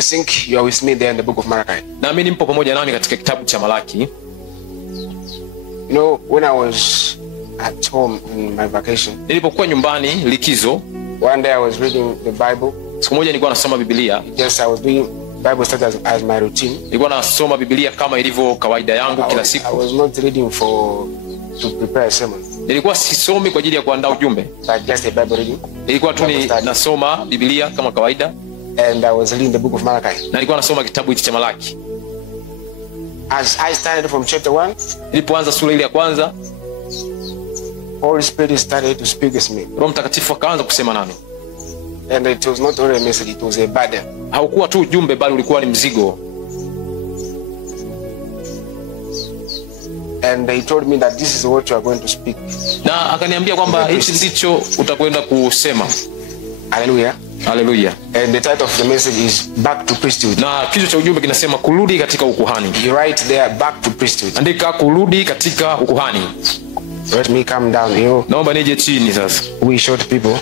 I think you are with me there in the book of Malachi. Na mimi nipo pamoja nami katika kitabu cha Malaki. You know, when I was at home in my vacation, nilipokuwa nyumbani likizo, one day I was reading the Bible. Siku moja nilikuwa nasoma Biblia. Yes, I was doing Bible study as my routine. Nilikuwa nasoma Biblia kama ilivyo kawaida yangu kila siku. I was not reading to prepare a sermon. Nilikuwa sisomi kwa ajili ya kuandaa ujumbe. But just a Bible reading. Nilikuwa tu nasoma Biblia kama kawaida. And I was reading the book of Malachi. Na nilikuwa nasoma kitabu hichi cha Malaki. As I started from chapter 1, nilipoanza sura ile ya kwanza, Holy Spirit started to speak with me. Roho Mtakatifu akaanza kusema nami. And it was not only a message, it was a burden. Haukuwa tu ujumbe bali ulikuwa ni mzigo. And they told me that this is what you are going to speak. Na akaniambia kwamba hichi ndicho utakwenda kusema. Hallelujah. Hallelujah. And the title of the message is Back to Priesthood. Na kichwa cha ujumbe kinasema kurudi katika ukuhani. You write there, Back to Priesthood. Andika kurudi katika ukuhani. Let me come down here. Naomba nije chini sasa. We short people.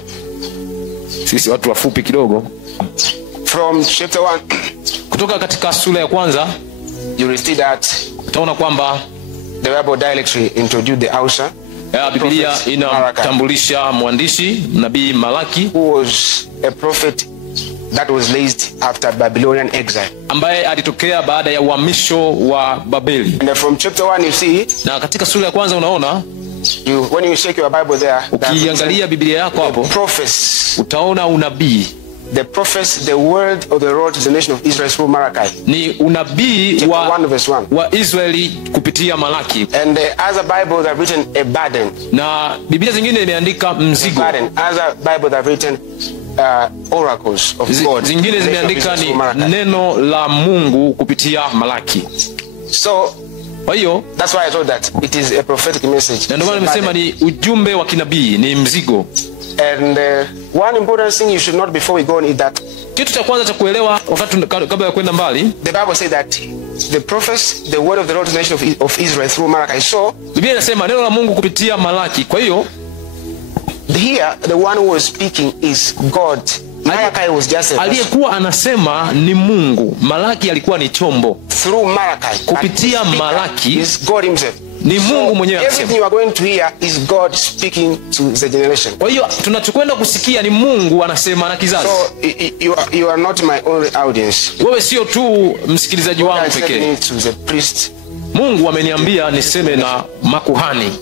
Sisi watu wafupi kidogo. From chapter 1. Kutoka katika sura ya kwanza, you will see that utaona kwamba the Bible directly introduced the author. Biblia inatambulisha mwandishi nabii Malaki, who was a prophet that was raised after Babylonian exile, ambaye alitokea baada ya uhamisho wa Babeli. And from chapter 1 you see, na katika sura ya kwanza unaona, when you check your Bible there, ukiangalia Biblia yako hapo, prophets, utaona unabii. The prophets, the word of the Lord to the nation of Israel through Malachi. Ni unabii wa Israeli kupitia Malaki. And the other Bibles have written a burden. Na Biblia zingine imeandika mzigo. Other Bibles have written oracles of God. Zingine zimeandika ni neno la Mungu kupitia Malaki. So kwa hiyo that's why I told that it is a prophetic message. Na ndio maana nimesema ni ujumbe wa kinabii, ni mzigo. And one important thing you should know before we go on is that kitu cha kwanza cha kuelewa wakati kabla ya kwenda mbali, the Bible says that the prophets, the word of the Lord to the nation of Israel through Malachi. So Biblia inasema neno la Mungu kupitia Malaki. Kwa hiyo here the one who was speaking is God. Malachi was just a aliyekuwa anasema ni Mungu. Malaki alikuwa ni chombo. Through Malachi, kupitia Malaki is God himself. Ni Mungu mwenyewe anasema. Everything you are going to hear is God speaking to the generation. Kwa hiyo tunachokwenda kusikia ni Mungu anasema na kizazi. So you are not my only audience. Wewe sio tu msikilizaji wangu pekee. Mungu ameniambia niseme na makuhani.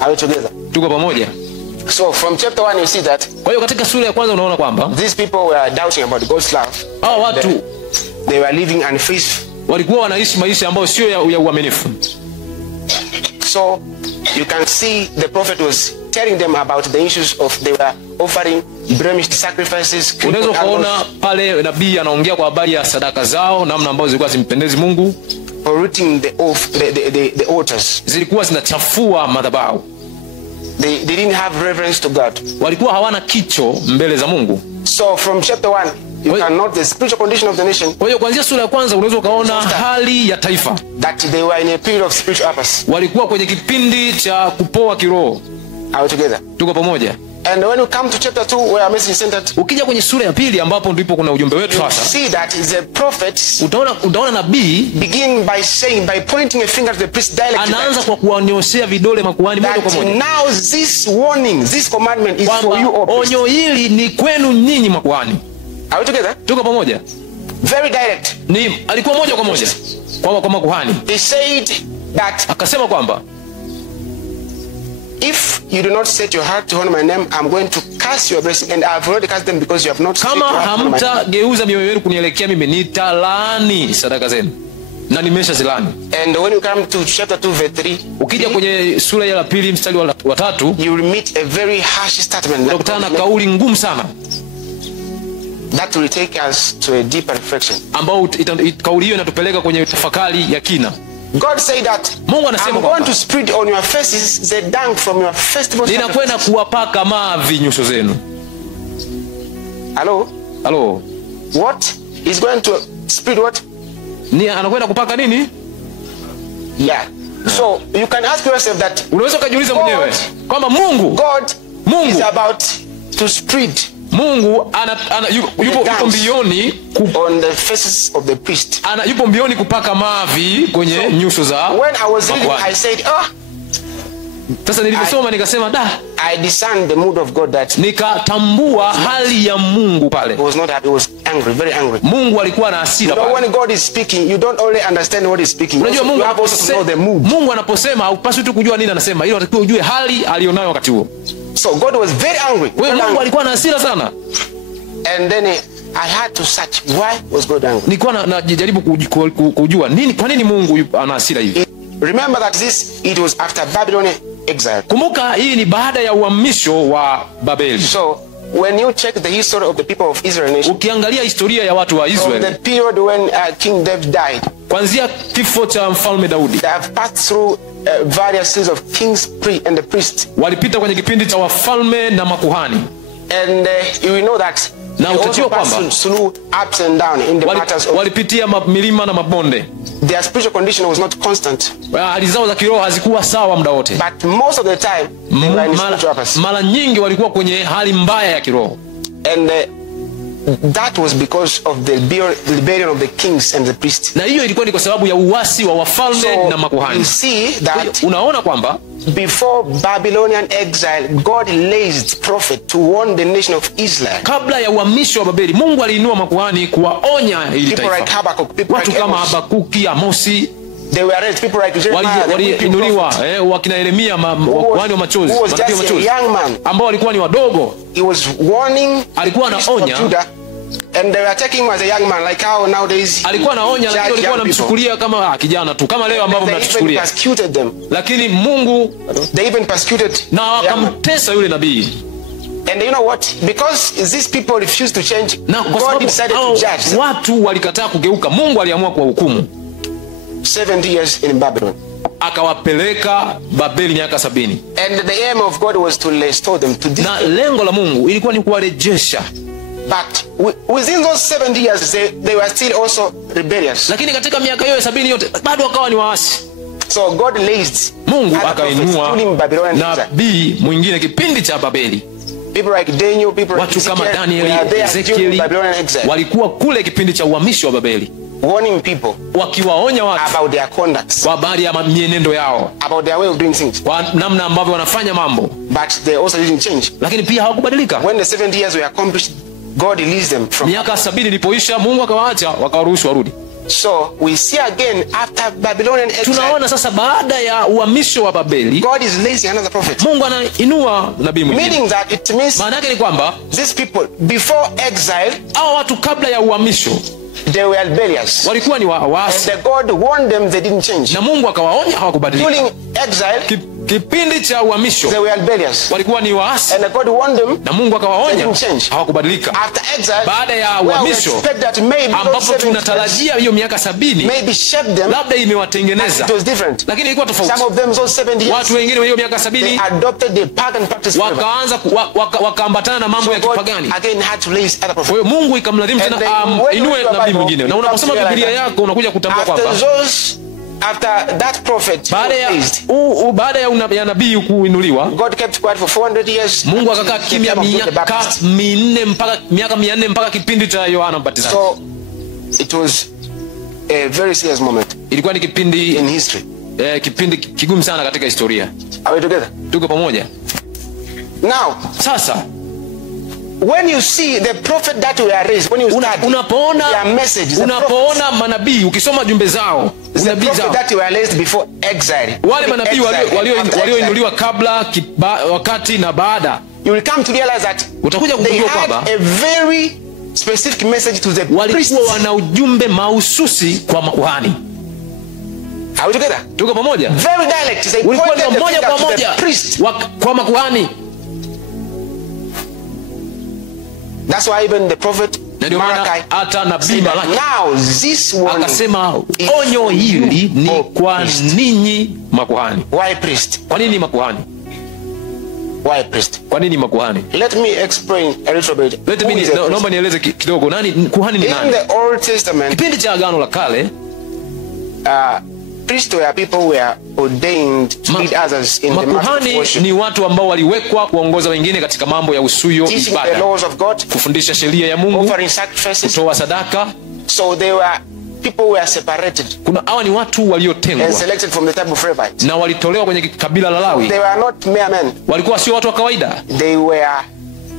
Are we together? Tuko pamoja. So from chapter 1 you see that. Kwa hiyo katika sura ya kwanza unaona kwamba these people were doubting about God's love. Hao watu they were living unfaithful. Walikuwa wanaishi maisha ambayo sio ya uaminifu. So you can see the prophet was telling them about the issues of they were offering blemished sacrifices. Unaweza kuona pale nabii anaongea kwa habari ya sadaka zao, namna ambazo zilikuwa zimpendezi Mungu. Polluting the altars. Zilikuwa zinachafua madhabahu. They didn't have reverence to God. Walikuwa hawana kicho mbele za Mungu. So from chapter 1 you can note the spiritual condition of the nation. Kwa hiyo kuanzia sura ya kwanza unaweza kaona hali ya taifa. That they were in a period of spiritual apathy. Walikuwa kwenye kipindi cha kupoa kiroho. Are we together? Tuko pamoja. And when you come to chapter 2 where our message is centered, ukija kwenye sura ya pili ambapo ndipo kuna ujumbe wetu hasa, see that the prophets utaona nabii begin by saying, by pointing a finger to the priest directly, anaanza kwa kuwanyoshea vidole makuhani moja kwa moja. Now this warning, this commandment is for you all. Onyo hili ni kwenu nyinyi makuhani. Are we together? Tuko pamoja. Very direct. Ni alikuwa moja kwa moja kwa makuhani. He said that, akasema kwamba if you do not set your heart to honor my name, I'm going to curse your blessing, and I've already cursed them because you have not set your heart to honor my name. Kama hamtageuza mioyo yenu kunielekea mimi, nitalaani sadaka zenu na nimeshazilani. And when you come to chapter 2 verse 3, ukija kwenye sura ya pili mstari wa 3, you will meet a very harsh statement. Utakutana na kauli ngumu sana. That will take us to a deeper reflection. Ambao kauli hiyo inatupeleka kwenye tafakari ya kina. God said that, Mungu anasema, I'm going to spread on your faces the dung from your festival. Ninakwenda kuwapaka mavi nyuso zenu. Hello. What is going to spread what? Ni anakwenda kupaka nini? Yeah. So you can ask yourself that. Unaweza kujiuliza mwenyewe kwamba Mungu is about to spread Mungu yupo mbioni on the faces of the priest. Yupo mbioni kupaka mavi kwenye nyuso za. When I was reading, I said, sasa niliposoma nikasema I discerned the mood of God, that nikatambua hali ya Mungu pale. He was not happy, he was angry, very angry. Mungu alikuwa na hasira pale. When God is speaking, you don't only understand what he's speaking. Unajua you have also to know the mood. Mungu anaposema haupaswi tu kujua nini anasema, ili unatakiwa ujue hali alionayo wakati huo. So God was very angry. Mungu alikuwa na hasira sana. And then I had to search why was God angry. Nilikuwa najaribu kujua nini, kwa nini Mungu ana hasira hivi. Remember that it was after Babylonian exile. Kumbuka hii ni baada ya uhamisho wa Babeli. So when you check the history of the people of Israel nation, ukiangalia historia ya watu wa Israeli, from the period when King David died, kuanzia kifo cha mfalme Daudi, they have passed through various series of kings and the priests. Walipita kwenye kipindi cha wafalme na makuhani. And you will know that na utajua kwamba ups and down in the matters of walipitia milima na mabonde. Their spiritual condition was not constant. Hali zao za kiroho hazikuwa sawa muda wote. But most of the time they were in spiritual ups. Mara nyingi walikuwa kwenye hali mbaya ya kiroho. And that was because of the rebellion of the kings and the priests. Na hiyo ilikuwa ni kwa sababu ya uasi wa wafalme na makuhani. You see that unaona kwamba before Babylonian exile, God raised prophet to warn the nation of Israel. Kabla ya uhamisho wa Babeli, Mungu aliinua makuhani kuwaonya hili taifa. People like Habakkuk, watu kama Habakuki, Amosi, they were raised. People like Jeremiah, waliinuliwa wakina Yeremia, wakuhani wa machozi, manabii wa machozi, ambao walikuwa ni wadogo. He was warning, alikuwa anaonya, and they were taking him as a young man, like how nowadays alikuwa anaonya, lakini walikuwa wanamchukulia kama kijana tu, kama leo ambao mnatuchukulia. Lakini Mungu, they even persecuted, na wakamtesa yule nabii. And you know what? Because these people refused to change, God decided to judge them. Watu walikataa kugeuka, Mungu aliamua kuwahukumu. 70 years in Babylon. Akawapeleka Babeli miaka 70. And the aim of God was to restore them to this. Na lengo la Mungu ilikuwa ni kuwarejesha. But within those 70 years they were still also rebellious. Lakini katika miaka hiyo 70 yote bado wakawa ni waasi. So God raised, Mungu akainua nabii mwingine kipindi cha Babeli. People like Daniel, people like watu kama Danieli, Ezekieli, walikuwa kule kipindi cha uhamisho wa Babeli. Warning people, wakiwaonya watu about their conduct, kwa habari ya mienendo yao, about their way of doing things, kwa namna ambavyo wanafanya mambo. But they also didn't change. Lakini pia hawakubadilika. When the 70 years were accomplished, God released them from. Miaka 70 ilipoisha, Mungu akawaacha, wakawaruhusu warudi. So we see again after Babylonian exile, tunaona sasa baada ya uhamisho wa Babeli, God is raising another prophet. Mungu anainua nabii mwingine. Meaning that it means, maana yake ni kwamba these people before exile, hao watu kabla ya uhamisho, they were rebellious. Walikuwa ni waasi. And God warned them, they didn't change. Na Mungu akawaonya, hawakubadilika. During exile, kipindi cha uhamisho, they were rebellious. Walikuwa ni waasi. And God warned them, na Mungu akawaonya, hawakubadilika. After exile, baada ya uhamisho, ambapo tunatarajia hiyo miaka 70 maybe shaped them, labda imewatengeneza. It was different. Lakini ilikuwa tofauti. Some of them those 70 years, watu wengine hiyo miaka 70 they adopted the pagan practice, wakaanza wakaambatana na mambo ya kipagani. Again had to raise other prophets. Kwa hiyo Mungu ikamlazimu tena inue nabii mwingine. Na unaposoma Biblia yako unakuja kutambua kwamba after that prophet, baada ya nabii kuinuliwa, God kept quiet for 400 years. Mungu akakaa kimya miaka 400 mpaka kipindi cha Yohana Mbatizaji. So it was a very serious moment. Ilikuwa ni kipindi in history. Kipindi kigumu sana katika historia. Are we together? Tuko pamoja. Now, sasa when you see the prophet that we are raised, when you study their messages, unapoona manabii, ukisoma jumbe zao, nabii zao that we are raised before exile, wale manabii walioinuliwa kabla, wakati na baada, you will come to realize that utakuja kugundua kwamba a very specific message to the priests. Walikuwa wana ujumbe mahususi kwa makuhani. Are we together? Tuko pamoja? Very direct. They pointed the moja kwa finger to moja the priest, kwa makuhani. That's why even the prophet Malachi, hata nabii Malaki, now this one akasema onyo hili ni kwa ninyi makuhani. Why priest? Kwa nini makuhani? Why priest? Kwa nini makuhani? Let me explain a little bit. Naomba nieleze kidogo, nani kuhani ni nani? In the Old Testament, kipindi cha Agano la Kale, priests were people who were ordained to lead others in the matter of worship. Ni watu ambao waliwekwa kuongoza wengine katika mambo ya usuyo teaching ibada, the laws of God, kufundisha sheria ya Mungu, offering sacrifices, kutoa sadaka. So they were people who were separated. Kuna hawa ni watu waliotengwa and selected from the tribe of Levites. Na walitolewa kwenye kabila la Lawi. They were not mere men. Walikuwa sio watu wa kawaida. They were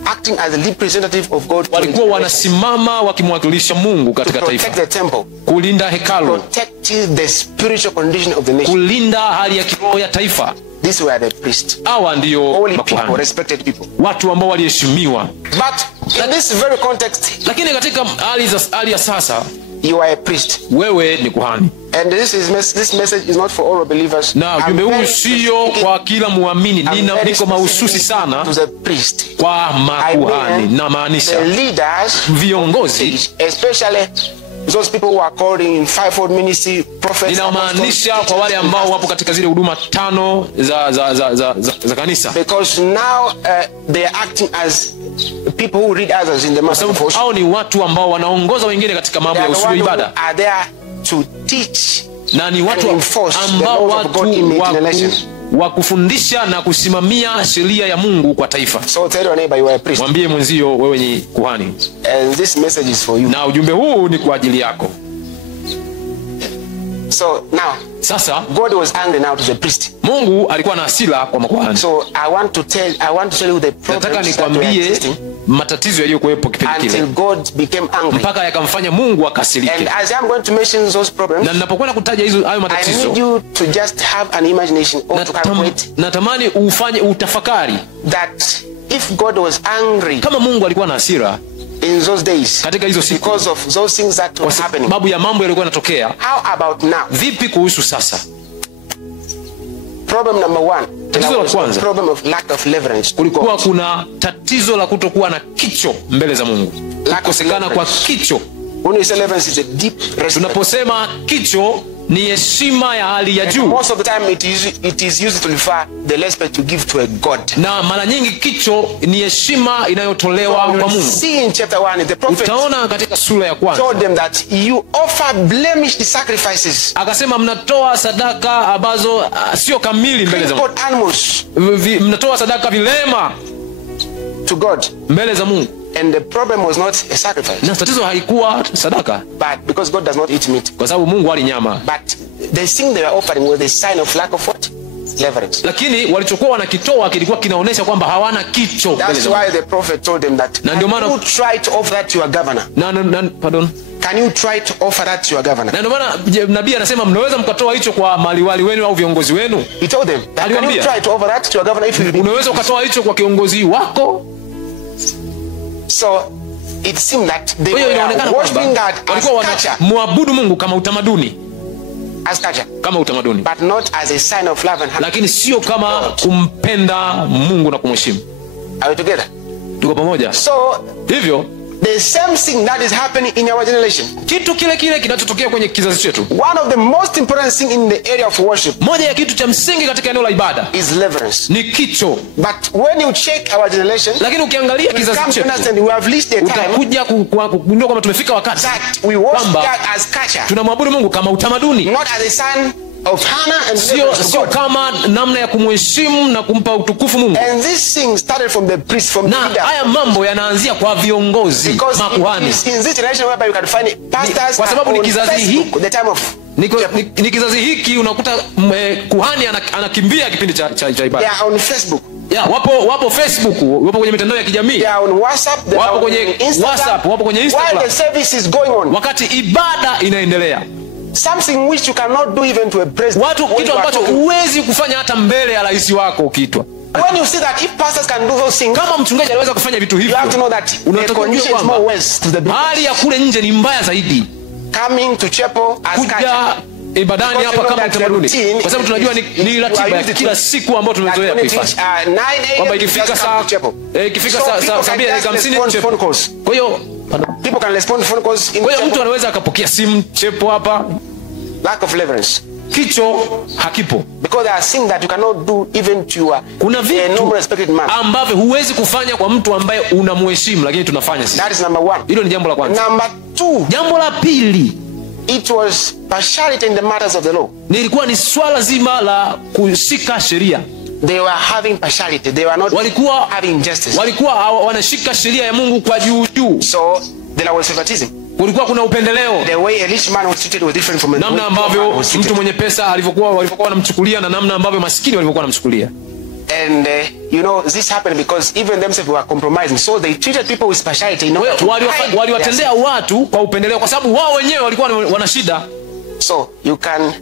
acting as a representative of God. Walikuwa wanasimama wakimwakilisha Mungu katika taifa. Protect the temple. Kulinda hekalu. Protect the spiritual condition of the nation. Kulinda hali ya kiroho ya taifa. These were the priests. Hawa ndio makuhani. Respected people. Watu ambao waliheshimiwa. But in this very context, lakini katika hali ya sasa, you are a priest. Wewe ni kuhani. And this message is not for all believers. Na ujumbe huu sio kwa kila muamini. Niko mahususi sana to the priest. Kwa makuhani. Na maanisha the leaders, viongozi, especially those people who are called in fivefold ministry, prophets. Ninamaanisha kwa wale ambao wapo katika zile huduma 5 za kanisa. Because now they are acting as people who lead others in the matter of worship. Hao ni watu ambao wanaongoza wengine katika mambo ya usuyo ibada. Are there to teach na ni watu ambao wa kufundisha na kusimamia sheria ya Mungu kwa taifa. So tell your neighbor you are a priest. Mwambie mwenzio wewe ni kuhani. And this message is for you. Na ujumbe huu ni kwa ajili yako. So now, sasa God was angry now to the priest. Mungu alikuwa na hasira kwa makuhani. So I want to tell you the problems that were existing. Matatizo yaliyokuwepo kipindi kile. Until God became angry. Mpaka yakamfanya Mungu akasirike. And as I'm going to mention those problems, na ninapokwenda kutaja hayo matatizo, I need you to just have an imagination or to calculate. Natamani ufanye utafakari that if God was angry, kama Mungu alikuwa na hasira in those days, katika hizo siku, because of those things that were happening, sababu ya mambo yalikuwa yanatokea, how about now? Vipi kuhusu sasa? Problem number 1, tatizo la kwanza, problem of lack of leverage. Kulikuwa kuna tatizo la kutokuwa na kicho mbele za Mungu. Kukosekana kwa kicho. When you say leverage, is a deep respect. Tunaposema kicho ni heshima ya hali ya juu. Most of the time it is used to refer the respect you give to a God. Na mara nyingi kicho ni heshima inayotolewa kwa Mungu. See in chapter 1, the prophet utaona katika sura ya kwanza told them that you offer blemished sacrifices. Akasema mnatoa sadaka ambazo sio kamili mbele za Mungu. Mnatoa sadaka vilema to God mbele za Mungu. And the problem was not a sacrifice. Na tatizo haikuwa sadaka. But because God does not eat meat. Kwa sababu Mungu hali nyama. But the thing they were offering was the sign of lack of what? Leverage. Lakini walichokuwa wanakitoa kilikuwa kinaonesha kwamba hawana kicho. That's why the prophet told them that. Na ndio maana you try to offer that to your governor. Pardon. Can you try to offer that to your governor? Na ndio maana nabii anasema mnaweza mkatoa hicho kwa maliwali wenu au viongozi wenu. He told them that can you try to offer that to your governor if you unaweza ukatoa hicho kwa kiongozi wako. So it seemed that they were worshiping God as culture. Muabudu Mungu kama utamaduni. As culture. Kama utamaduni. But not as a sign of love and happiness. Lakini sio kama kumpenda Mungu na kumheshimu. Are we together? Tuko pamoja. So hivyo the same thing that is happening in our generation. Kitu kile kile kinachotokea kwenye kizazi chetu. One of the most important thing in the area of worship. Moja ya kitu cha msingi katika eneo la ibada is leverance. Ni kicho. But when you check our generation, lakini ukiangalia kizazi chetu, we have reached the time. Utakuja kugundua kwamba tumefika wakati that we worship God as culture. Tunamwabudu Mungu kama utamaduni. Not as a son of honor and sio kama namna ya kumheshimu na kumpa utukufu Mungu. And this thing started from the priest, from the leader. Haya mambo yanaanzia kwa viongozi, makuhani. In this generation whereby you can find pastors, kwa sababu ni kizazi hiki, the time of ni kizazi hiki unakuta kuhani anakimbia kipindi cha ibada. Yeah, on Facebook. Yeah, wapo Facebook, wapo kwenye mitandao ya kijamii. Yeah, on WhatsApp, wapo kwenye WhatsApp, wapo kwenye Instagram. While the service is going on. Wakati ibada inaendelea. Something which you cannot do even to a president. Kitu ambacho huwezi kufanya hata mbele ya rais wako ukiitwa. When you see that if pastors can do those things, kama mchungaji anaweza kufanya vitu hivyo, you have to know that the condition is more worse to the hali ya kule nje ni mbaya zaidi. Coming to chapel as culture. Ibadani hapa kama utamaduni. Kwa sababu tunajua ni ratiba ya kila siku ambayo tumezoea kuifanya. Kwamba ikifika saa 7:50 chepo. Kwa hiyo people can respond to phone calls in. Kwa hiyo mtu anaweza akapokea simu chepo hapa. Lack of leverage. Kicho hakipo. Because there are things that you cannot do even to your normal respected man. Ambavyo huwezi kufanya kwa mtu ambaye unamheshimu, lakini tunafanya sisi. That is number 1. Hilo ni jambo la kwanza. Number 2. Jambo la pili. It was partiality in the matters of the law. Nilikuwa ni swala zima la kushika sheria. They were having partiality. They were not having justice. Walikuwa wanashika sheria ya Mungu kwa juu. So there was favoritism. Kulikuwa kuna upendeleo. The way a rich man was treated was different from namna ambavyo mtu mwenye pesa walivyokuwa wanamchukulia na namna ambavyo maskini walivyokuwa wanamchukulia. And you know, this happened because even themselves were compromising, so they treated people with partiality. Waliwatendea watu kwa upendeleo kwa sababu wao wenyewe walikuwa wana shida. So you can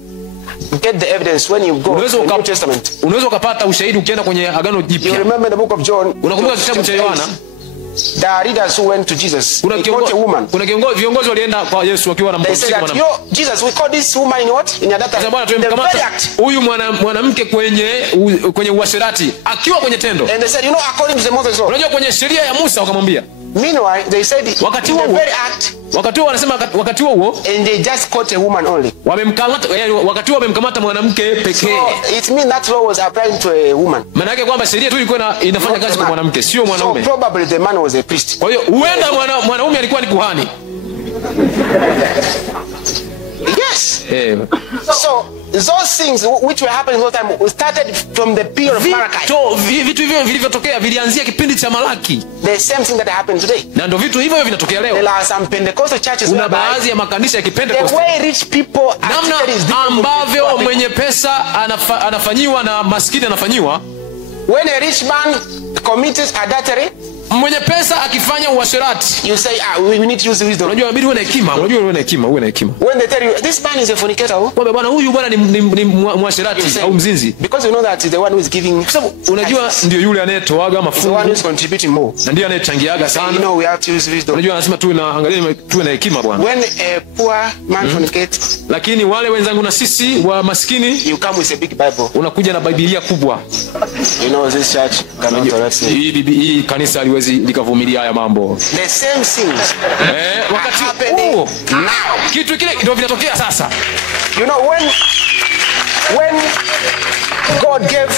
get the evidence when you go to the New Testament. Unaweza ukapata ushahidi ukienda kwenye Agano Jipya. You remember the book of John? Unakumbuka kitabu cha Yohana? There are leaders who went to Jesus. Kuna viongozi walienda kwa Yesu wakiwa na mshika mwanamke. Jesus, we call this woman in what? In adultery. Huyu mwanamke kwenye uasherati akiwa kwenye tendo. And they said, you know, according to the Moses law. Unajua kwenye sheria ya Musa wakamwambia. Meanwhile, they said wakati huo wanasema wakati huo and they just caught a woman only. Wakati huo wamemkamata mwanamke pekee. So it means that law was applying to a woman. Maana yake kwamba sheria tu ilikuwa inafanya kazi kwa mwanamke, sio mwanaume. So probably the man was a priest. Kwa hiyo huenda mwanaume alikuwa ni kuhani. Yes. So those things which were happening all the time started from the period of Malachi. Vitu hivyo vilivyotokea vilianzia kipindi cha Malaki. The same thing that happened today. Na ndio vitu hivyo vinatokea leo. There are some Pentecostal churches where baadhi ya makanisa ya Kipentekoste, the way rich people namna ambavyo mwenye pesa anafanyiwa na maskini anafanyiwa. When a rich man commits adultery, mwenye pesa akifanya uasherati, you say we need to use wisdom. Unajua inabidi uwe na hekima. Uwe na hekima. When they tell you this man is a fornicator, kwa bwana huyu bwana ni mwasherati au mzinzi, because you know that the one who is giving, unajua ndio yule anayetoaga mafungu, the one who is contributing more, na ndiye anayechangiaga sana. You know we have to use wisdom. Unajua anasema tuwe na hekima bwana. When a poor man fornicates, lakini wale wenzangu na sisi wa maskini, you come with a big Bible. Unakuja na Biblia kubwa. You know this church cannot tolerate. Hii kanisa haliwezi likavumilia haya mambo. The same things. Wakati huo kitu kile ndio vinatokea sasa. You know when God gave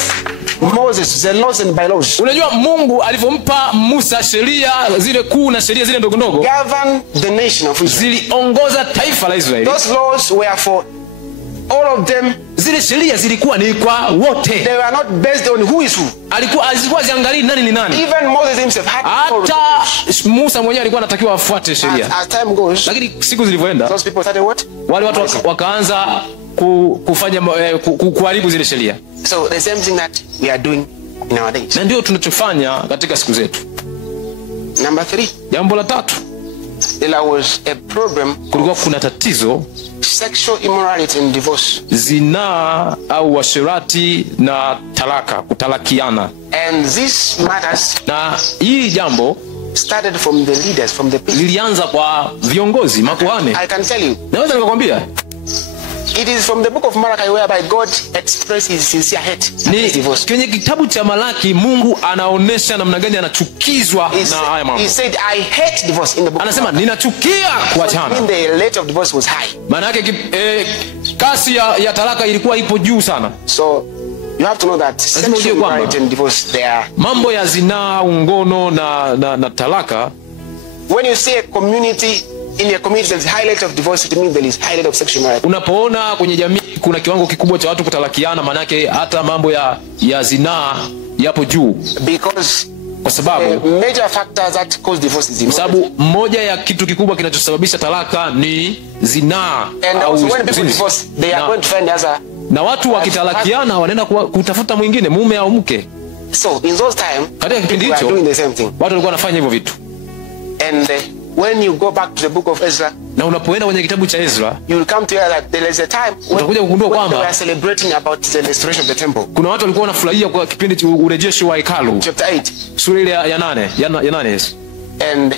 Moses the laws and bylaws. Unajua Mungu alivyompa Musa sheria zile kuu na sheria zile ndogo ndogo, govern the nation of Israel. Ziliongoza taifa la Israeli. Those laws were for all of them. Zile sheria zilikuwa ni kwa wote. They were not based on who is who. Alikuwa ziangalie nani ni nani. Even Moses himself had hata Musa mwenyewe alikuwa anatakiwa afuate sheria. As time goes, lakini siku zilivyoenda, those people started what? Wale watu wakaanza kufanya kuharibu zile sheria. So the same thing that we are doing nowadays. Na ndio tunachofanya katika siku zetu. Number 3. Jambo la 3. There was a problem. Kulikuwa kuna tatizo, sexual immorality and divorce. Zinaa au uasherati na talaka, kutalakiana. And this matters, na hii jambo started from the leaders, from the people. Lilianza kwa viongozi, makuhani. I can tell you. Naweza nikakwambia. It is from the book of Malachi whereby God expresses his sincere hate against divorce. Kwenye kitabu cha Malaki Mungu anaonesha namna gani anachukizwa na haya mambo. He said I hate divorce in the book. Anasema ninachukia kuachana. So the rate of divorce was high. Maana yake kasi ya talaka ilikuwa ipo juu sana. So you have to know that sexual immorality and divorce there. Mambo ya zinaa, ngono na talaka. When you see a community, in a community there's high rate of divorce, it means there is high rate of sexual immorality. Unapoona kwenye jamii kuna kiwango kikubwa cha watu kutalakiana, maana yake hata mambo ya zinaa yapo juu. Because kwa sababu major factors that cause divorce is immorality. Kwa sababu moja ya kitu kikubwa kinachosababisha talaka ni zinaa. And also when people divorce, they are going to find other. Na watu wakitalakiana wanaenda kutafuta mwingine, mume au mke. So in those time, katika kipindi hicho watu walikuwa wanafanya hivyo vitu. And when you go back to the book of Ezra, na unapoenda kwenye kitabu cha Ezra, you will come to hear that there is a time utakuja kugundua kwamba they were celebrating about the restoration of the temple. Kuna watu walikuwa wanafurahia kwa kipindi cha urejesho wa hekalu. Chapter 8. Sura ile ya 8 yes. And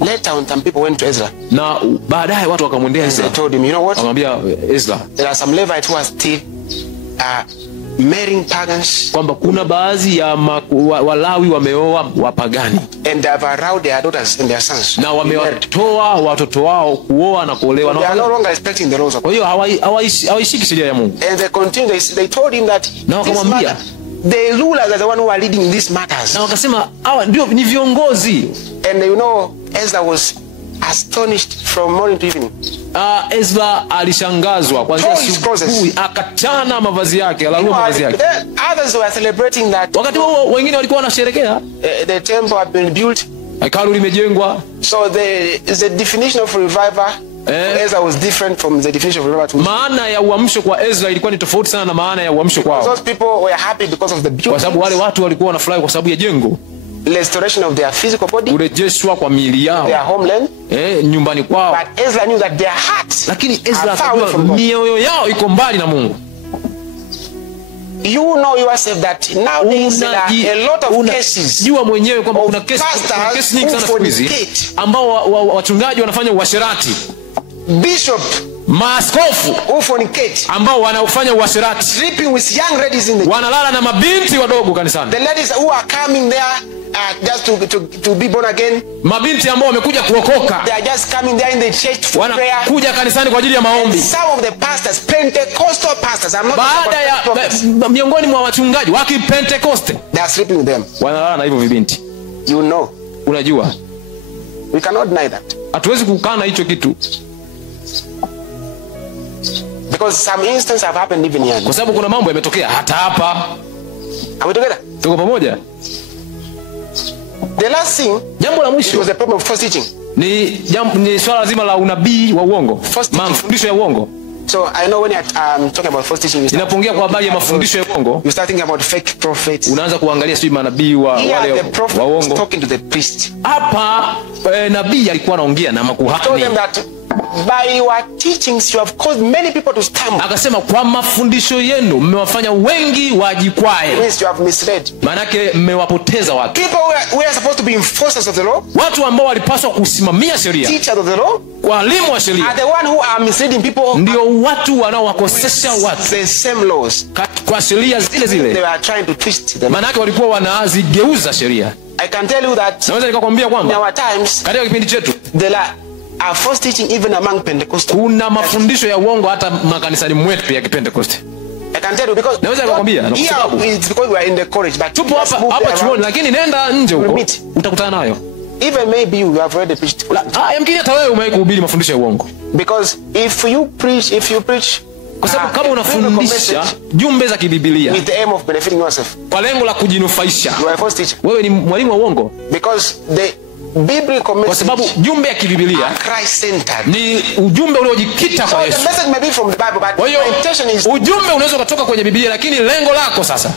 later on some people went to Ezra. Na baadaye watu wakamwendea Ezra. They told him, you know what? Akamwambia Ezra, there are some Levites who are still marrying pagans. Kwamba kuna baadhi ya Walawi wameoa wapagani. And they have allowed their daughters and their sons. Na wamewatoa watoto wao kuoa na kuolewa. They are no longer respecting the laws of God. Kwa hiyo hawaishiki sheria ya Mungu. And they continued, they told him that na wakamwambia the rulers are the one who are leading these matters. Na wakasema hawa ndio ni viongozi. And you know Ezra was astonished from morning to evening. Ezra alishangazwa kuanzia asubuhi, akachana mavazi yake, alalua mavazi yake. Others were celebrating that. Wakati huo wengine walikuwa wanasherehekea the temple had been built, hekalu limejengwa. So the definition of revival Ezra was different from the definition of revival to maana ya uamsho kwa Ezra ilikuwa ni tofauti sana na maana ya uamsho kwao. Those people were happy because of the building. Kwa sababu wale watu walikuwa wanafurahi kwa sababu ya jengo. Restoration of their physical body, kurejeshwa kwa miili yao, their homeland, nyumbani kwao. But Ezra knew that their hearts, lakini Ezra akajua mioyo yao iko mbali na Mungu. You know yourself that nowadays there are a lot of cases. Jua mwenyewe kwamba kuna kesi nyingi sana siku hizi ambao wachungaji wanafanya uasherati. Bishop, maaskofu who fornicate, ambao wanafanya uasherati, sleeping with young ladies in the church. Wanalala na mabinti wadogo kanisani. The ladies who are coming there just to be born again. Mabinti ambao wamekuja kuokoka. They are just coming there in the church for prayer. Wanakuja kanisani kwa ajili ya maombi. Some of the pastors, Pentecostal pastors, I'm not baada ya miongoni mwa wachungaji wa Kipentekoste, they are sleeping with them. Wanalala na hivyo vibinti. You know. Unajua. We cannot deny that. Hatuwezi kukana hicho kitu. Because some instances have happened even here. Kwa sababu kuna mambo yametokea hata hapa. Are we together? Tuko pamoja? The last thing, jambo la mwisho, was the problem of false teaching. Ni swala zima la unabii wa uongo, mafundisho ya uongo. So I know when I'm talking about false teaching, ninapoongea kwa habari ya mafundisho ya uongo, you start thinking about fake prophets. Unaanza kuangalia sio manabii wa wale wa uongo. Talking to the priest. Hapa nabii alikuwa anaongea na makuhani. Told them that by your teachings you have caused many people to stumble. Akasema kwa mafundisho yenu mmewafanya wengi wajikwae. Means you have misled. Manake mmewapoteza watu. People who are supposed to be enforcers of the law, watu ambao walipaswa kusimamia sheria, teachers of the law, walimu wa sheria, are the one who are misleading people. Ndio watu wanaowakosesha watu the same laws kwa sheria zile zile. They were trying to twist them. Manake walikuwa wanazigeuza sheria. I can tell you that. Naweza nikakwambia kwamba in our times, katika kipindi chetu, are false teaching even among Pentecostals. Kuna mafundisho ya uongo hata makanisani mwetu ya Kipentekoste. I can tell you because naweza kukwambia it's because we are in the college, but tupo hapa chuoni, lakini nenda nje huko utakutana nayo. Even maybe you have already preached. Yamkini hata wewe umekuhubiri mafundisho ya uongo. Because if you preach kwa sababu kama unafundisha jumbe za kibiblia with the aim of benefiting yourself, kwa lengo la kujinufaisha, you are a false teacher. Wewe ni mwalimu wa uongo. Because the biblical message, kwa sababu jumbe ya kibiblia Christ-centered, ni ujumbe uliojikita kwa Yesu. The message may be from the Bible, but the intention is, ujumbe unaweza kutoka kwenye Biblia, lakini lengo lako sasa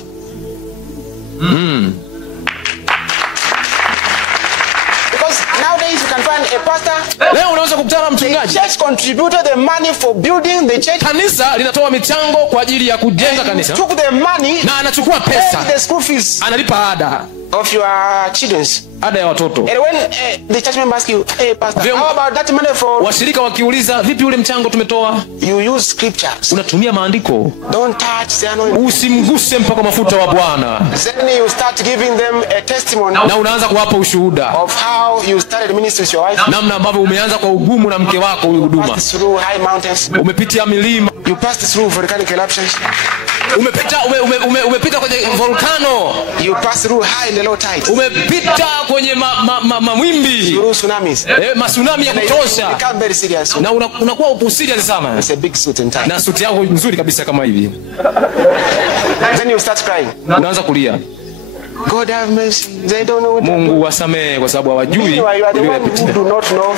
nowadays you can find a pastor. Leo unaweza kukutana na mchungaji. The church contributed the money for building the church. Kanisa linatoa michango kwa ajili ya kujenga kanisa. Took the money, na anachukua pesa. The school fees. Analipa ada of your children's. Ada ya watoto. And when the church members ask you, hey pastor, how about that money for? Washirika wakiuliza, vipi ule mchango tumetoa? You use scriptures. Unatumia maandiko. Don't touch the anointing. Usimguse mpaka mafuta wa Bwana. Then you start giving them a testimony. Na unaanza kuwapa ushuhuda of how you started ministry with your wife. Namna ambavyo umeanza kwa ugumu na mke wako huduma. Through high mountains. Umepitia milima. You passed through volcanic eruptions. Umepita kwenye volcano. You pass through high and low tides. Umepita kwenye mawimbi. Through tsunamis. Masunami ya kutosha. Become very serious. Na unakuwa upo serious sana. It's a big suit and tie. Na suti yako nzuri kabisa kama hivi. Then you start crying. Unaanza kulia. God have mercy. They don't know what Mungu wasamee kwa sababu hawajui. You are the one who do not know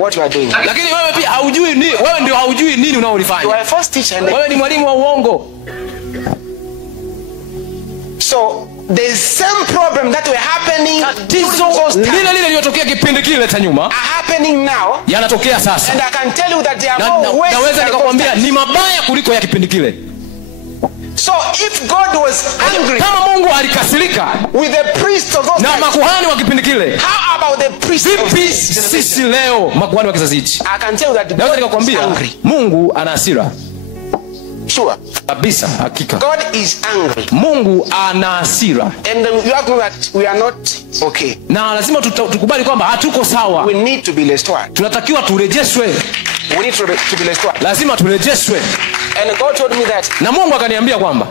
what you are doing. Lakini wewe pia haujui nini, wewe ndio haujui nini unaolifanya. You are a false teacher. Wewe ni mwalimu wa uongo. So the same problem that were happening lile lililotokea kipindi kile cha nyuma are happening now. Yanatokea sasa. And I can tell you that they are more worse. Naweza nikakwambia ni mabaya kuliko ya kipindi kile. So if God was angry, kama Mungu alikasirika with the priests of those na makuhani wa kipindi kile, how about the priests of sisi leo makuhani wa kizazi hichi? I can tell you that naweza nikakwambia Mungu ana hasira. Sure. Kabisa, hakika. God is angry. Mungu ana hasira. And you have to know that we are not okay. Na lazima tukubali kwamba hatuko sawa. We need to be restored. Tunatakiwa turejeshwe. We need to be restored. Lazima turejeshwe. And God told me that. Na Mungu akaniambia kwamba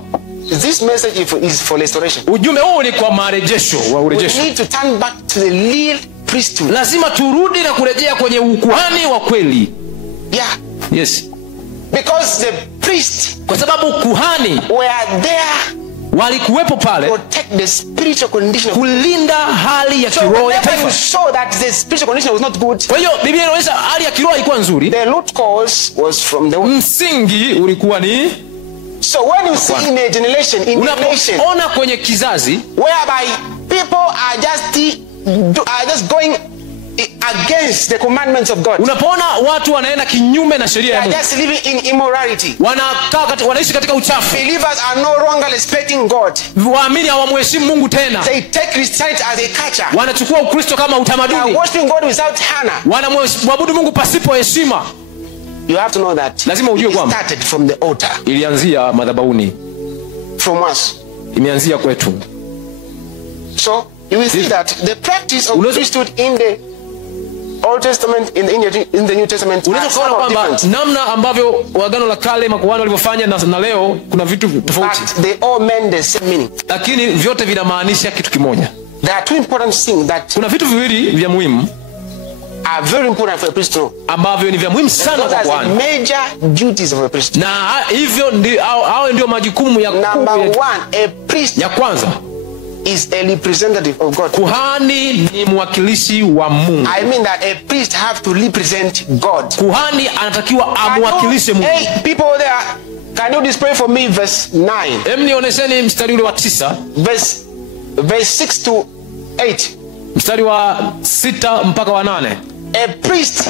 this message is for restoration. Ujumbe huu ni kwa marejesho wa urejesho. We need to turn back to the real priesthood. Lazima turudi na kurejea kwenye ukuhani wa kweli. Yeah. Yes. Because the priest, kwa sababu kuhani were there, walikuwepo pale protect the spiritual condition, kulinda hali ya kiroho ya taifa. So that the spiritual condition was not good. Kwa hiyo Biblia inaonyesha hali ya kiroho ilikuwa nzuri. The root cause was from the msingi ulikuwa ni. So when you see in a generation, in a nation, unapoona kwenye kizazi whereby people are just going against the commandments of God, unapoona watu wanaenda kinyume na sheria ya Mungu, just living in immorality, wanaishi katika uchafu, believers are no longer respecting God, waamini hawamheshimu Mungu tena, they take Christianity as a culture, wanachukua Ukristo kama utamaduni, they are worshiping God without honor, wanamwabudu Mungu pasipo heshima. You have to know that lazima ujue kwamba started from the altar, ilianzia madhabahuni, from us, imeanzia kwetu. So you will see that the practice of priesthood in the Old Testament, in the New Testament, unaweza kuona kwamba namna ambavyo Agano la Kale makuhani walivyofanya na leo kuna vitu tofauti. They all mean the same meaning. Lakini vyote vinamaanisha kitu kimoja. There are two important things that kuna vitu viwili vya muhimu are very important for a priest to know, ambavyo ni vya muhimu sana kwa kuhani. Major duties of a priest. Na hivyo ndio majukumu ya number one, a priest ya kwanza is a representative of God. Kuhani ni mwakilishi wa Mungu. I mean that a priest have to represent God. Kuhani anatakiwa amwakilishe Mungu. Hey, people there, can you display for me verse 9? Nionyesheni mstari ule wa 9. Verse 6 to 8. Mstari wa 6 mpaka wa 8. A priest,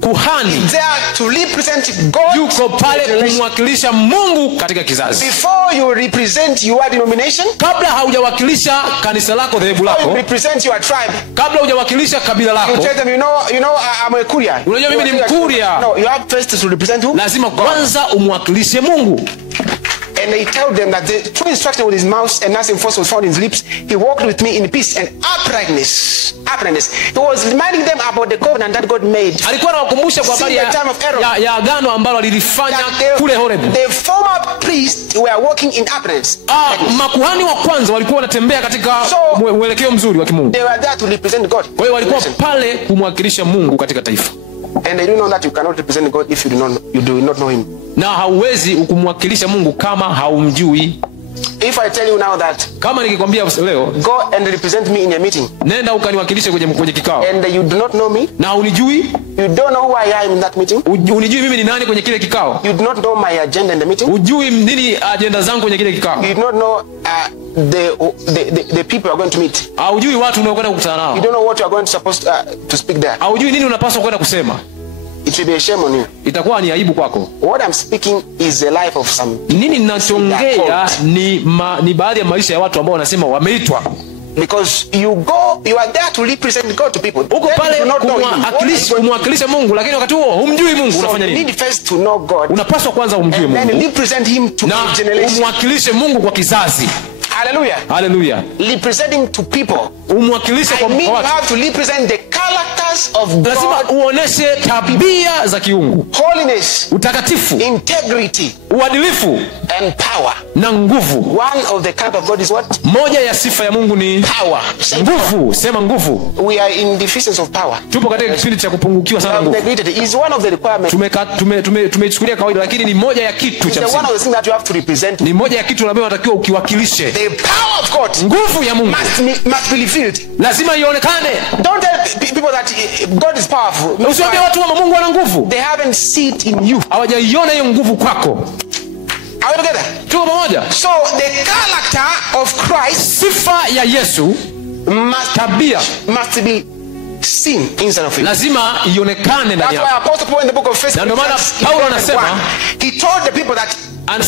kuhani there to represent God, yuko pale kumwakilisha Mungu katika kizazi. Before you represent your denomination, kabla haujawakilisha kanisa lako, dhehebu lako, you represent your tribe, kabla hujawakilisha kabila lako, you tell them, you know I'm a Kuria. Unajua mimi ni Mkuria. No, you have first to represent who? Lazima kwanza umwakilishe Mungu. And they tell them that the true instruction with his mouth and nothing false was found in his lips. He walked with me in peace and uprightness. He was reminding them about the covenant that God made. Alikuwa anawakumbusha kwa habari ya agano ambalo alilifanya kule Horeb. The former priests were walking in uprightness. Makuhani wa kwanza walikuwa wanatembea katika mwelekeo mzuri wa kimungu. They were there to represent God. Kwa hiyo walikuwa pale kumwakilisha Mungu katika taifa. And they do know that you cannot represent God if you do not know him. Na hauwezi kumwakilisha Mungu kama haumjui. If I tell you now that, kama nikikwambia leo, go and represent me in a meeting, nenda ukaniwakilishe kwenye kikao, and you do not know me, na unijui, you don't know who I am in that meeting, unijui mimi ni nani kwenye kile kikao, you do not know my agenda in the meeting, ujui nini agenda zangu kwenye kile kikao, you do not know the people you are going to meet, haujui watu unaokwenda kukutana nao, you don't know what you are going to speak there, haujui nini unapaswa kwenda kusema. It will be a shame on you. Itakuwa ni aibu kwako. What I'm speaking is the life of some. Nini ninachongea ni baadhi ya maisha ya watu ambao wanasema wameitwa. Because you are there to represent God to people. Uko pale kumwakilisha Mungu, lakini wakati huo humjui Mungu, unafanya nini? You need first to know God. Unapaswa kwanza umjue Mungu. And then represent him to the generation. Umwakilishe Mungu kwa kizazi. Hallelujah. Hallelujah. Representing to people. Umwakilishe kwa watu. You have to represent the characters of God. Lazima uoneshe tabia za kiungu. Holiness, utakatifu, integrity, uadilifu and power. Na nguvu. One of the character of God is what? Moja ya sifa ya Mungu ni power. Nguvu, sema nguvu. We are in deficiency of power. Tupo katika kipindi cha kupungukiwa sana nguvu. Is one of the requirements. Tumechukulia kawaida, lakini ni moja ya kitu cha msingi. One of the things that you have to represent. Ni moja ya kitu ambacho unatakiwa ukiwakilishe. The power of God. Nguvu ya Mungu must be revealed. Lazima ionekane. Don't tell people that God is powerful. Usiwaambie watu wa Mungu ana nguvu. They haven't seen it in you. Hawajaiona hiyo nguvu kwako. Are we together? Tuko pamoja. So the character of Christ, sifa ya Yesu, tabia must be seen inside of him. Lazima ionekane ndani yako. That's why Apostle Paul in the book of 1 Corinthians, Paulo anasema, he told the people that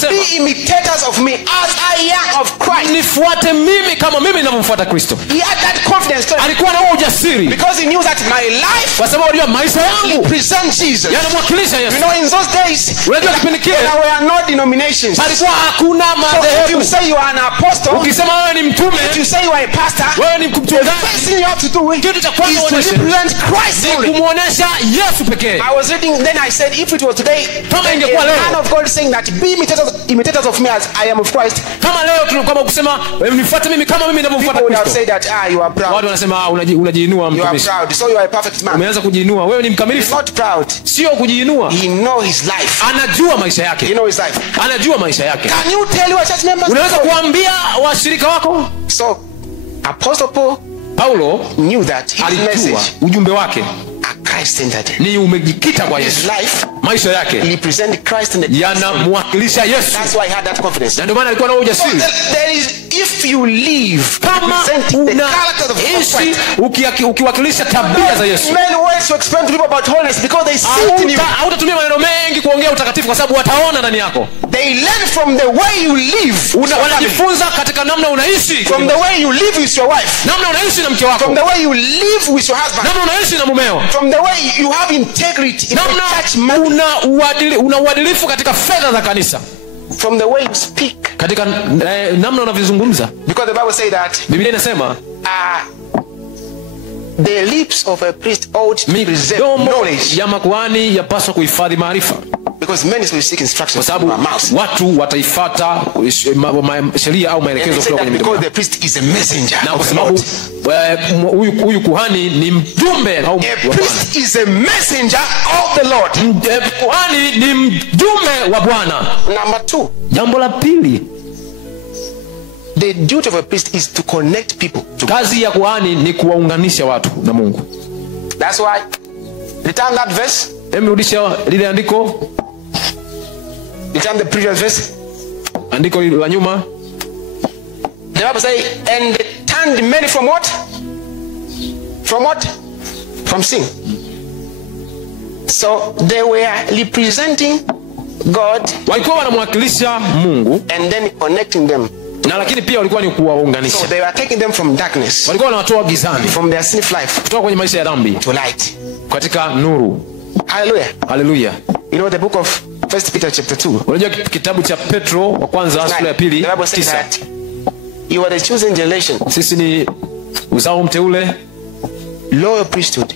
be imitators of me as I am of Christ. Nifuate mimi kama mimi ninavyomfuata Kristo. He had that confidence. Alikuwa na ujasiri. Because he knew that my life, kwa sababu alijua maisha yangu represents Jesus. Yanamwakilisha Yesu. You know, in those days, unajua kipindi kile there were no denominations. Palikuwa hakuna madhehebu. So if you say you are an apostle, ukisema wewe ni mtume, if you say you are a pastor, wewe ni mchungaji, the first thing you have to do is to represent Christ only. Kumuonesha Yesu pekee. I was reading, then I said, if it was today, a man of God saying that be imitators of me as I am of Christ. Kama leo tulikuwa kusema nifuate mimi kama mimi ninavyomfuata Kristo. Kristo. Say that you are proud. Watu wanasema unajiinua mtumishi. You are proud. So you are a perfect man. Umeanza kujiinua. Wewe ni mkamilifu. He's not proud. Sio kujiinua. He know his life. Anajua maisha yake. You know his life. Anajua maisha yake. Can you tell your church members? Unaweza kuambia washirika wako? So Apostle Paulo knew that his message, ujumbe wake Christ-centered, ni umejikita kwa Yesu. His life, maisha yake represent Christ and yanamwakilisha Yesu. That's why he had that confidence. Na ndio maana alikuwa na ujasiri. There is, if you live representing the character of Christ, ukiwakilisha tabia za Yesu. Many ways to explain to people about holiness because they see it in you. Hautatumia maneno mengi kuongea utakatifu kwa sababu wataona ndani yako. They learn from the way you live. Wanajifunza katika namna unaishi. From the way you live with your wife. Namna unaishi na mke wako. From the way you live with your husband. Namna unaishi na mumeo. From the way you have integrity in the church money. Una uadilifu katika fedha za kanisa. From the way you speak. Katika namna unavyozungumza. Because the Bible say that. Biblia inasema the lips of a priest ought to preserve knowledge. Ya makuhani yapaswa kuhifadhi maarifa. Because many will seek instructions from our mouth. Watu wataifuata sheria au maelekezo kutoka kwenye midomo. Because the priest is a messenger. Na kwa sababu huyu kuhani ni mjumbe au a priest is a messenger of the Lord. Kuhani ni mjumbe wa Bwana. Number 2. Jambo la pili. The duty of a priest is to connect people to kazi ya kuhani ni kuwaunganisha watu na Mungu. That's why return that verse. Rudisha lile andiko. Return the previous verse. Andiko la nyuma. The Bible says, and they turned many from what? From what? From sin. So they were representing God. Walikuwa wanamwakilisha Mungu. And then connecting them. Na lakini pia walikuwa ni kuwaunganisha. So they were taking them from darkness. Walikuwa wanawatoa gizani. From their sinful life. Kutoka kwenye maisha ya dhambi. To light. Katika nuru. Hallelujah. Hallelujah. You know the book of 1 Peter chapter 2. Unajua kitabu cha Petro wa kwanza sura ya 2. The Bible says that you are the chosen generation. Sisi ni uzao mteule. Loyal priesthood.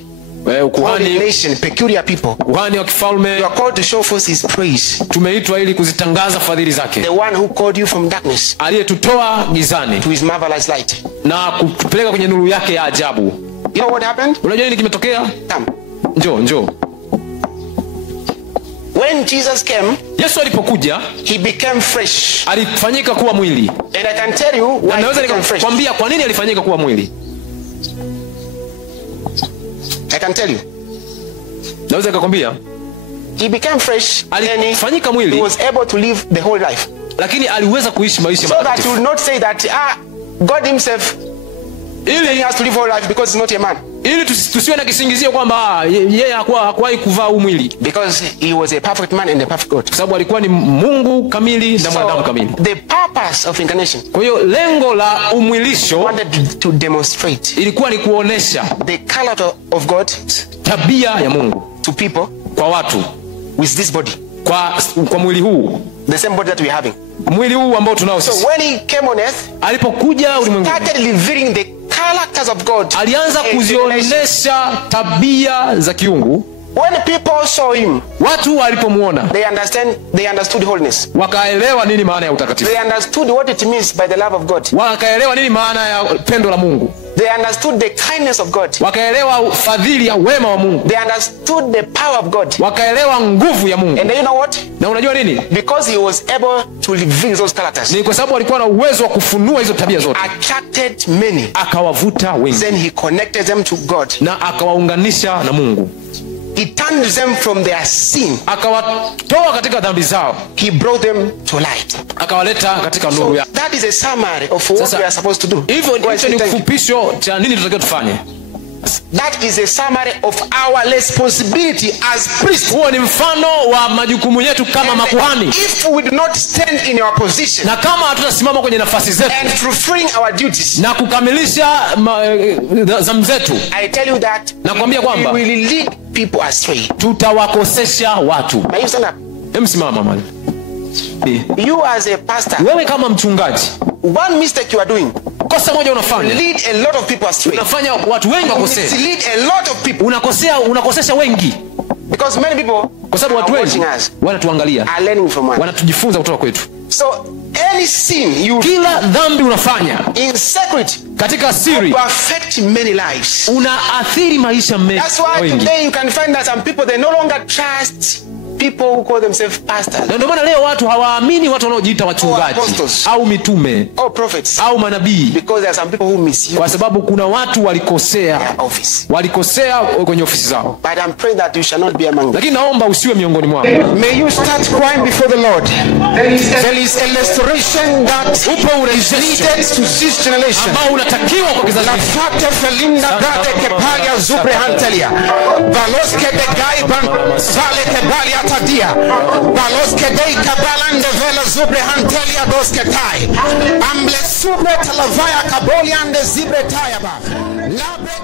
Ukuhani, nation, peculiar people. Ukuhani wa kifalme. You are called to show forth his praise. Tumeitwa ili kuzitangaza fadhili zake. The one who called you from darkness. Aliyetutoa gizani. To his marvelous light. Na kutupeleka kwenye nuru yake ya ajabu. You know what happened? Unajua nini kimetokea? Come. Njoo. When Jesus came, Yesu alipokuja, he became fresh. Alifanyika kuwa mwili. And I can tell you why. Naweza nikwambia kwa nini alifanyika kuwa mwili. I can tell you. Naweza kukwambia. He became fresh. Alifanyika mwili. He was able to live the whole life. Lakini aliweza kuishi maisha matakatifu. So that you will not say that God himself he has to live whole life because he's not a man. Ili tusiwe na kisingizio kwamba yeye hakuwahi kuvaa huu mwili. Because he was a perfect man and a perfect God. Kwa sababu alikuwa ni Mungu kamili na mwanadamu kamili. The purpose of incarnation. Kwa hiyo lengo la umwilisho wanted to demonstrate ilikuwa ni kuonesha the character of God, tabia ya Mungu to people, kwa watu with this body. Kwa mwili huu. The same body that we are having. Mwili huu ambao tunao sisi. So when he came on earth, alipokuja ulimwenguni, started revealing the characters of God. Alianza kuzionesha tabia za kiungu. When people saw him, watu walipomuona, they understood holiness. Wakaelewa nini maana ya utakatifu. They understood what it means by the love of God. Wakaelewa nini maana ya pendo la Mungu. They understood the kindness of God. Wakaelewa fadhili ya wema wa Mungu. They understood the power of God. Wakaelewa nguvu ya Mungu. And you know what? Na unajua nini? Because he was able to reveal those characters. Ni kwa sababu alikuwa na uwezo wa kufunua hizo tabia zote. Attracted many. Akawavuta wengi. Then he connected them to God. Na akawaunganisha na Mungu. He turned them from their sin. Akawatoa katika dhambi zao. He brought them to light. Akawaleta katika nuru ya. That is a summary of what we are supposed to do. Hivyo ni ufupisho cha nini tunatakiwa tufanye. That is a summary of our responsibility as priests. Huo ni mfano wa majukumu yetu kama makuhani. If we do not stand in our position, na kama hatutasimama kwenye nafasi zetu and fulfilling our duties, na kukamilisha zamu zetu, I tell you that nakwambia kwamba we will lead people astray. Tutawakosesha watu. May you stand up? Msimama mali. You as a pastor, wewe kama mchungaji, one mistake you are doing, kosa moja unafanya, lead a lot of people astray. Unafanya watu wengi wakosea. Lead a lot of people. Unakosesha wengi. Because many people Kwa sababu watu wengi wanatuangalia, wanatujifunza kutoka kwetu. So any sin kila dhambi unafanya in secret, katika siri, affect many lives. Unaathiri maisha mengi. That's why today you can find that some people, they no longer trust people who call themselves pastors. Ndio maana leo watu hawaamini watu wanaojiita wachungaji au mitume au prophets au manabii, because there are some people who misuse. Kwa sababu kuna watu walikosea kwenye ofisi zao. But I'm praying that you shall not be among them. Lakini naomba usiwe miongoni mwao. May you start crying before the Lord. There is a restoration that is needed to this generation. Ambao unatakiwa kwa kizazi hiki. Fakte felinda gade kepalia zubre hantelia. Baloske de gaiban vale kebalia tadia. Baloske de kabalande vela zubre hantelia doske tai. Amble subre talavaya kaboliande zibre tayaba. Labre